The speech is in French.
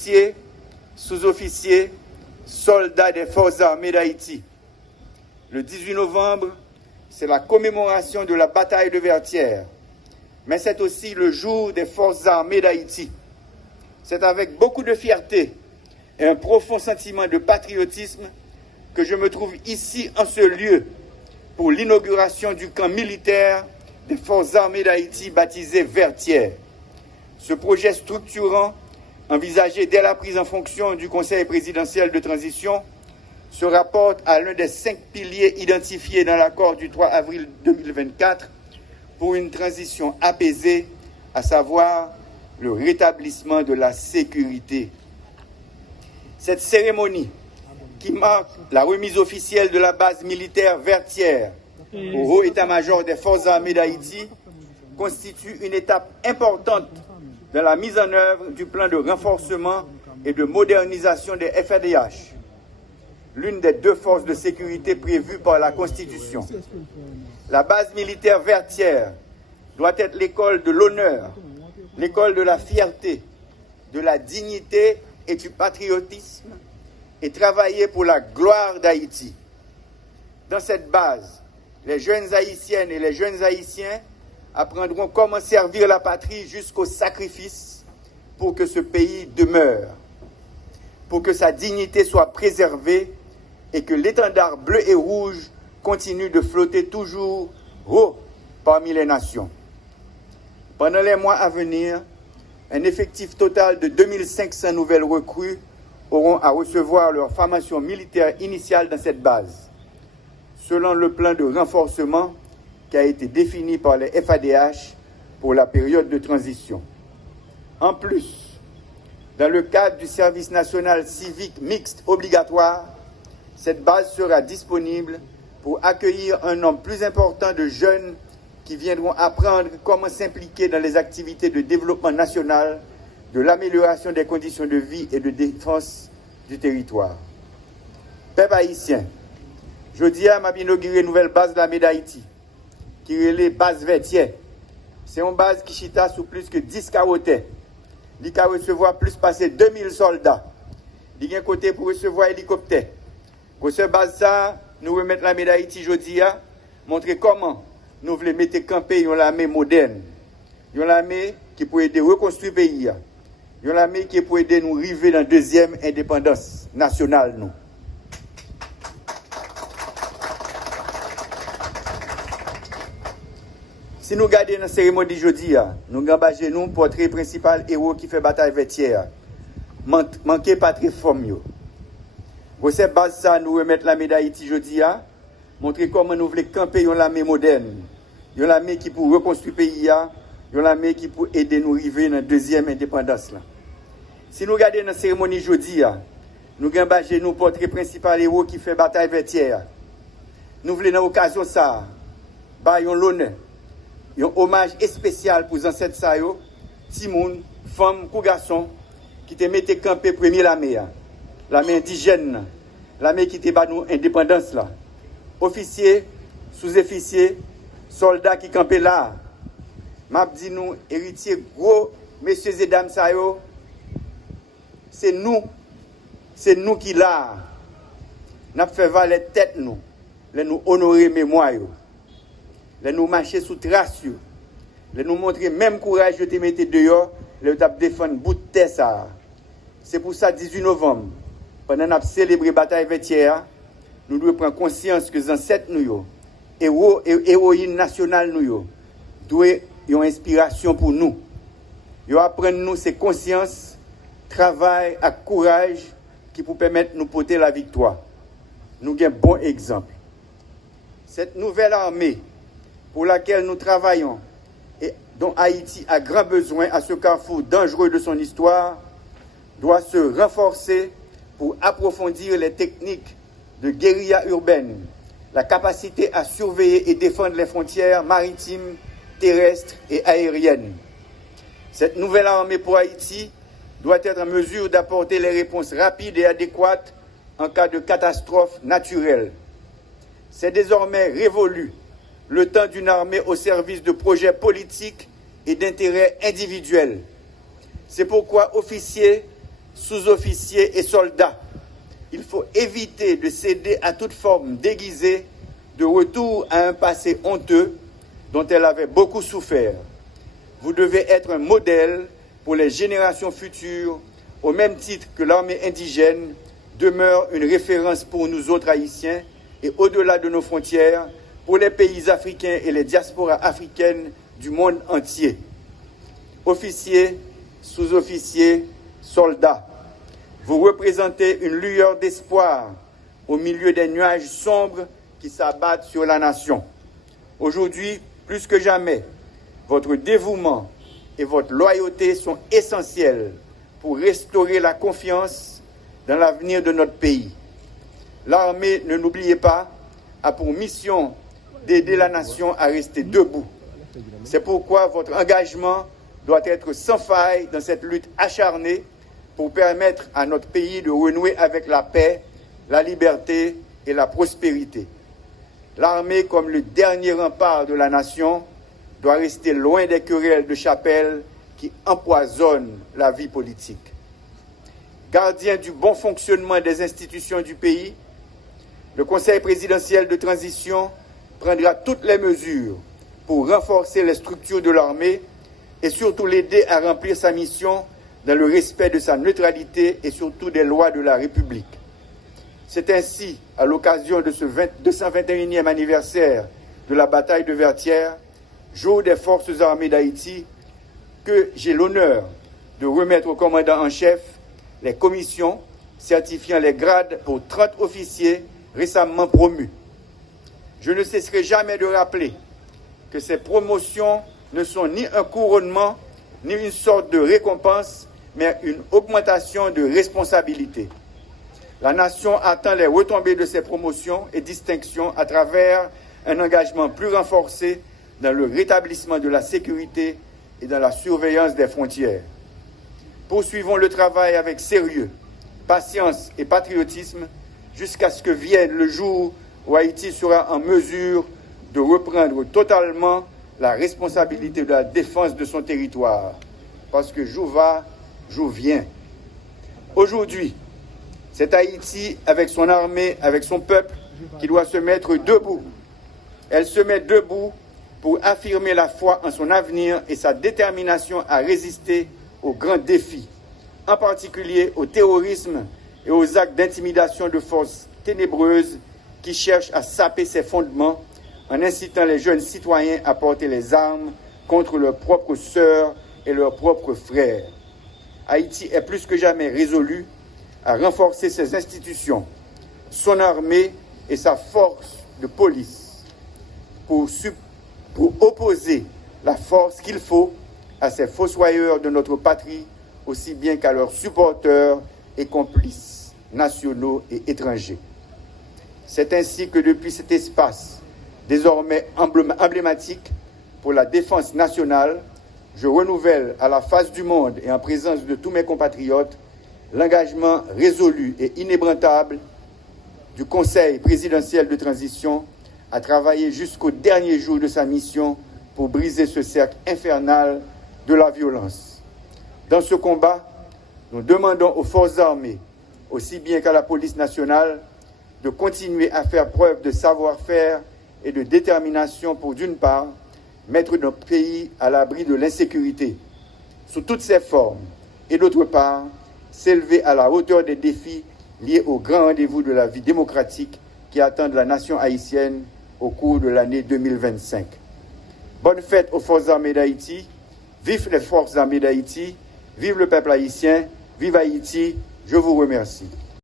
officiers, sous-officiers, soldats des forces armées d'Haïti. Le 18 novembre, c'est la commémoration de la bataille de Vertières, mais c'est aussi le jour des forces armées d'Haïti. C'est avec beaucoup de fierté et un profond sentiment de patriotisme que je me trouve ici en ce lieu pour l'inauguration du camp militaire des forces armées d'Haïti baptisé Vertières. Ce projet structurant, envisagé dès la prise en fonction du Conseil présidentiel de transition, se rapporte à l'un des 5 piliers identifiés dans l'accord du 3 avril 2024 pour une transition apaisée, à savoir le rétablissement de la sécurité. Cette cérémonie, qui marque la remise officielle de la base militaire Vertières au haut état-major des forces armées d'Haïti, constitue une étape importante dans la mise en œuvre du plan de renforcement et de modernisation des FADH, l'une des 2 forces de sécurité prévues par la Constitution. La base militaire Vertières doit être l'école de l'honneur, l'école de la fierté, de la dignité et du patriotisme, et travailler pour la gloire d'Haïti. Dans cette base, les jeunes Haïtiennes et les jeunes Haïtiens apprendront comment servir la patrie jusqu'au sacrifice pour que ce pays demeure, pour que sa dignité soit préservée et que l'étendard bleu et rouge continue de flotter toujours haut parmi les nations. Pendant les mois à venir, un effectif total de 2500 nouvelles recrues auront à recevoir leur formation militaire initiale dans cette base, selon le plan de renforcement qui a été défini par les FADH pour la période de transition. En plus, dans le cadre du service national civique mixte obligatoire, cette base sera disponible pour accueillir un nombre plus important de jeunes qui viendront apprendre comment s'impliquer dans les activités de développement national, de l'amélioration des conditions de vie et de défense du territoire. Peuple haïtien, jeudi à m'a inauguré une nouvelle base de l'armée d'Haïti, qui est la base Vertières. C'est une base qui chita sous plus que 10 carottes. Il va recevoir plus passer 2000 soldats. Il y a un côté pour recevoir hélicoptère. Pour cette base ça, nous remettons l'armée d'Haïti jeudi à montrer comment nous voulons mettre camper une armée moderne. Une armée qui peut aider à reconstruire le pays. Une armée qui peut aider nous arriver dans la deuxième indépendance nationale. Nous. Si nous regardons la cérémonie d'aujourd'hui, nous engagons nous portrait principal héros qui fait bataille Vertières. Manquer pas très forme. Pour cette base, ça, nous remettre la médaille d'Haïti aujourd'hui, montrer comment nous voulons camper une armée moderne. Une armée qui peut reconstruire le pays, une armée qui peut aider nous arriver dans la deuxième indépendance. Là. Si nous regardons la cérémonie aujourd'hui, nous engagons nous portrait principal héros qui fait bataille Vertières. Nous voulons dans l'occasion ça, bailler l'honneur. Un hommage spécial pour les ancêtres Sayo, Timoun, femmes, garçons, qui te mettent camper premier l'armée indigène, l'armée qui te bat nous indépendance là. Officiers, sous-officiers, soldats qui campaient là. M'a dit nous, héritiers gros, messieurs et dames Sayo, c'est nous qui là. N'a fait valer tête nous, nous honorer mémoire. Nous marcher sous trace, nous montrer même courage de te mettre dehors, de défendre bout de terre ça. C'est pour ça 18 novembre, pendant que nous célébrons la bataille Vertières, nous devons prendre conscience que les ancêtres nous, héros et héroïnes nationales nous, doivent une inspiration pour nous. Ils apprennent nous ces consciences, travail et courage qui pour permettre de nous porter la victoire. Nous avons un bon exemple. Cette nouvelle armée pour laquelle nous travaillons et dont Haïti a grand besoin à ce carrefour dangereux de son histoire, doit se renforcer pour approfondir les techniques de guérilla urbaine, la capacité à surveiller et défendre les frontières maritimes, terrestres et aériennes. Cette nouvelle armée pour Haïti doit être en mesure d'apporter les réponses rapides et adéquates en cas de catastrophe naturelle. C'est désormais révolu le temps d'une armée au service de projets politiques et d'intérêts individuels. C'est pourquoi officiers, sous-officiers et soldats, il faut éviter de céder à toute forme déguisée de retour à un passé honteux dont elle avait beaucoup souffert. Vous devez être un modèle pour les générations futures, au même titre que l'armée indigène demeure une référence pour nous autres Haïtiens et au-delà de nos frontières, pour les pays africains et les diasporas africaines du monde entier. Officiers, sous-officiers, soldats, vous représentez une lueur d'espoir au milieu des nuages sombres qui s'abattent sur la nation. Aujourd'hui, plus que jamais, votre dévouement et votre loyauté sont essentiels pour restaurer la confiance dans l'avenir de notre pays. L'armée, ne l'oubliez pas, a pour mission d'aider la nation à rester debout. C'est pourquoi votre engagement doit être sans faille dans cette lutte acharnée pour permettre à notre pays de renouer avec la paix, la liberté et la prospérité. L'armée, comme le dernier rempart de la nation, doit rester loin des querelles de chapelle qui empoisonnent la vie politique. Gardien du bon fonctionnement des institutions du pays, le Conseil présidentiel de transition prendra toutes les mesures pour renforcer les structures de l'armée et surtout l'aider à remplir sa mission dans le respect de sa neutralité et surtout des lois de la République. C'est ainsi, à l'occasion de ce 221e anniversaire de la bataille de Vertières, jour des forces armées d'Haïti, que j'ai l'honneur de remettre au commandant en chef les commissions certifiant les grades pour 30 officiers récemment promus. Je ne cesserai jamais de rappeler que ces promotions ne sont ni un couronnement, ni une sorte de récompense, mais une augmentation de responsabilité. La nation attend les retombées de ces promotions et distinctions à travers un engagement plus renforcé dans le rétablissement de la sécurité et dans la surveillance des frontières. Poursuivons le travail avec sérieux, patience et patriotisme jusqu'à ce que vienne le jour où Haïti sera en mesure de reprendre totalement la responsabilité de la défense de son territoire. Parce que jour va, jour vient. Aujourd'hui, c'est Haïti, avec son armée, avec son peuple, qui doit se mettre debout. Elle se met debout pour affirmer la foi en son avenir et sa détermination à résister aux grands défis, en particulier au terrorisme et aux actes d'intimidation de forces ténébreuses qui cherchent à saper ses fondements en incitant les jeunes citoyens à porter les armes contre leurs propres sœurs et leurs propres frères. Haïti est plus que jamais résolu à renforcer ses institutions, son armée et sa force de police pour opposer la force qu'il faut à ces fossoyeurs de notre patrie, aussi bien qu'à leurs supporters et complices nationaux et étrangers. C'est ainsi que depuis cet espace, désormais emblématique pour la défense nationale, je renouvelle à la face du monde et en présence de tous mes compatriotes l'engagement résolu et inébranlable du Conseil présidentiel de transition à travailler jusqu'au dernier jour de sa mission pour briser ce cercle infernal de la violence. Dans ce combat, nous demandons aux forces armées, aussi bien qu'à la police nationale, de continuer à faire preuve de savoir-faire et de détermination pour, d'une part, mettre notre pays à l'abri de l'insécurité sous toutes ses formes et, d'autre part, s'élever à la hauteur des défis liés au grand rendez-vous de la vie démocratique qui attendent la nation haïtienne au cours de l'année 2025. Bonne fête aux forces armées d'Haïti, vive les forces armées d'Haïti, vive le peuple haïtien, vive Haïti, je vous remercie.